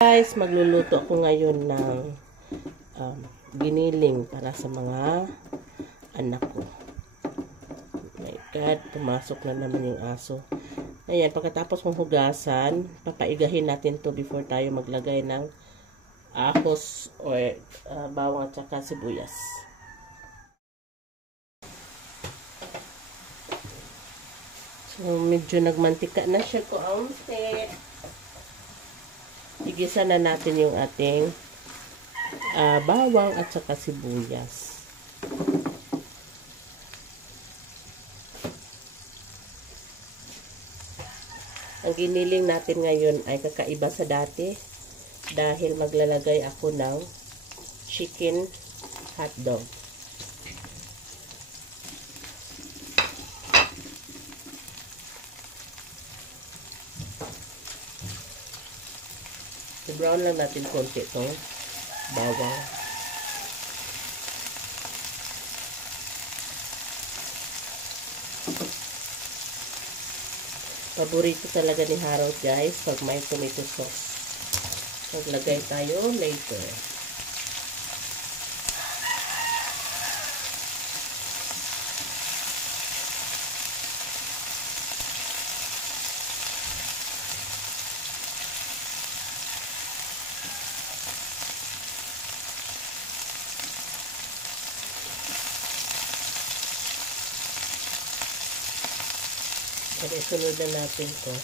Guys, magluluto ako ngayon ng giniling para sa mga anak ko. My God, pumasok na naman yung aso. Ayan, pagkatapos mong hugasan, papaigahin natin to before tayo maglagay ng ahos o bawang at saka sibuyas. So, medyo nagmantika na siya kaunti. Igisa na natin yung ating bawang at saka sibuyas. Ang giniling natin ngayon ay kakaiba sa dati dahil maglalagay ako ng chicken hotdog. I-brown lang natin konti itong bawang. Paborito talaga ni Harold, guys, pag may tomato sauce. Maglagay tayo later. Pero isunod na natin ito.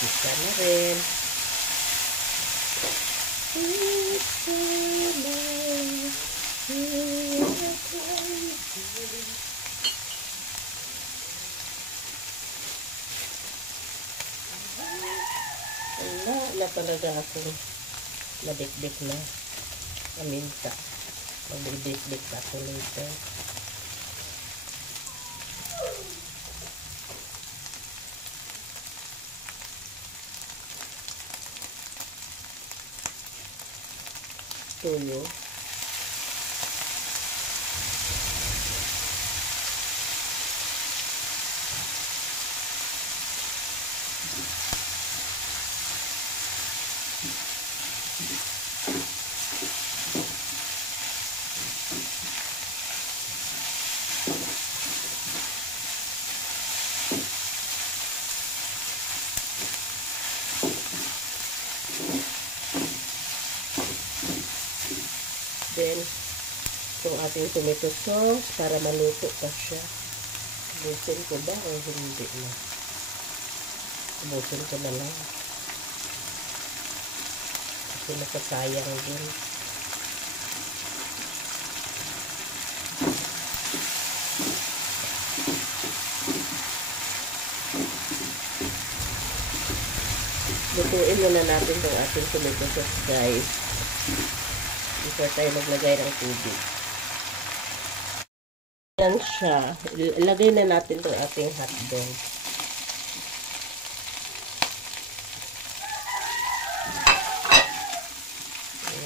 Isa na rin. Wala talaga akong madikdik na paminta. Magdidikdik pa ito later. Tuyo. Then, itong ating tomato sauce para maluto pa siya. Ubusin ko ba o hindi na? Ubusin ko na lang. Kasi nakasayang din. Lutuin muna natin itong ating tomato sauce, guys. Before tayo maglagay ng tubig. Yan siya. Ilagay na natin itong ating hotdog.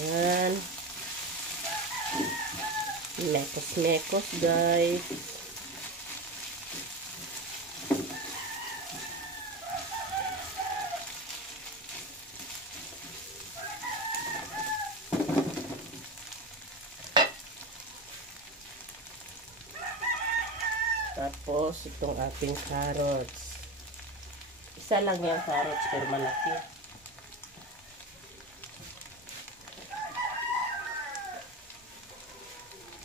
Yan. Mekos-mekos, guys. Tapos, itong ating carrots. Isa lang yung carrots, pero malaki.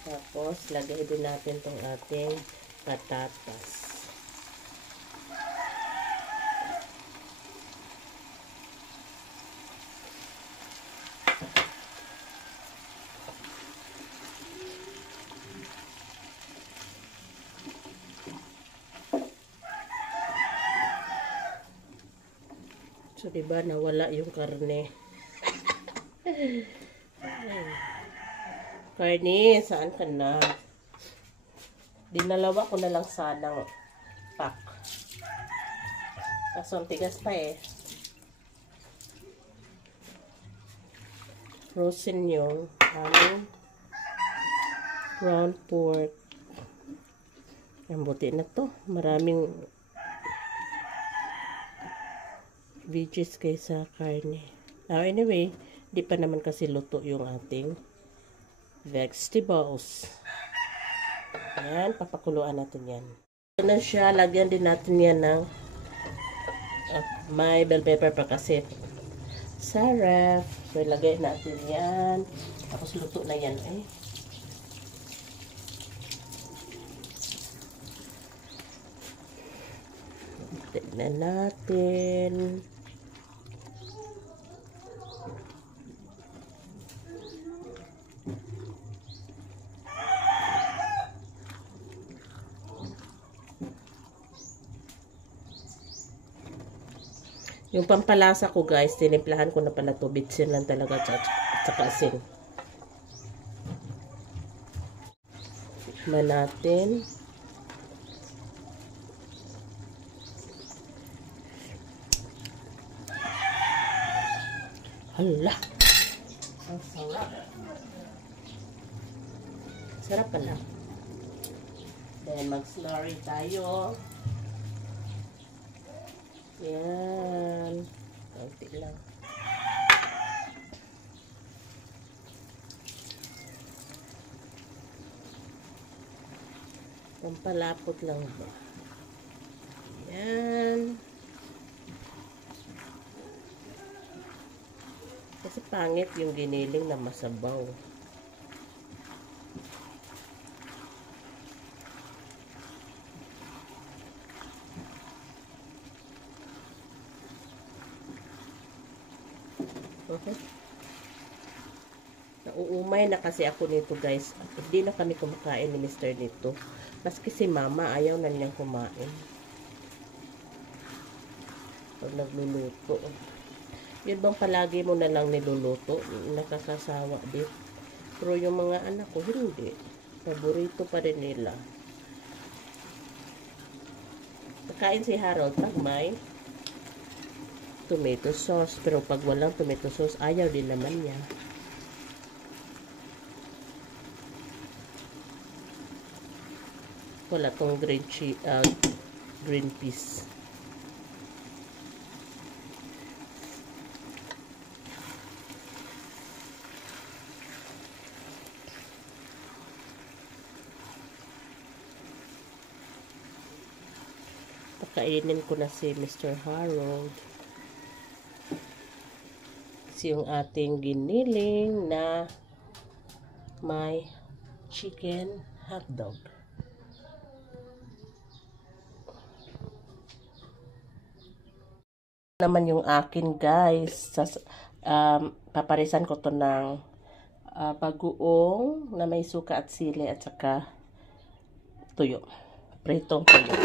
Tapos, lagay din natin itong ating patatas. So, diba, nawala yung karne. Karne, saan ka na? Dinalawa ko na lang sanang pack. Kaso, ang tigas pa eh. Frozen yung aming ground pork. Ang buti na to. Maraming veggies kaysa karne. Anyway, di pa naman kasi luto yung ating vegetables. Ayan, papakuluan natin yan. Ito na siya, lagyan din natin yan ng may bell pepper pa kasi sa ref. So, ilagay natin yan. Tapos luto na yan eh. Tignan natin. Yung pampalasa ko guys, tinimplahan ko na pala to. Bitsin lang talaga at saka asin. Tikman natin. Hala! Ang sarap. Sarap pala. Then mag-slurry tayo. Yan. Kaunti lang. Pampalapot lang ba? Yan. Kasi pangit yung giniling na masabaw. Nauumay na kasi ako nito guys. Hindi na kami kumakain ni Mr. nito. Maski si Mama ayaw na niyang kumain. Pag nagluluto. Yun bang palagi mo na lang niluluto? Nakakasawa din. Pero yung mga anak ko hindi. Paborito pa rin nila. Nakain si Harold pag may tomato sauce. Pero pag walang tomato sauce, ayaw din naman niya. Wala tong green peas. Pakainin ko na si Mr. Harold. Kasi yung ating giniling na may chicken hotdog. Naman yung akin guys. Paparisan ko to ng bagoong na may suka at sili at saka tuyo. Pritong tuyo.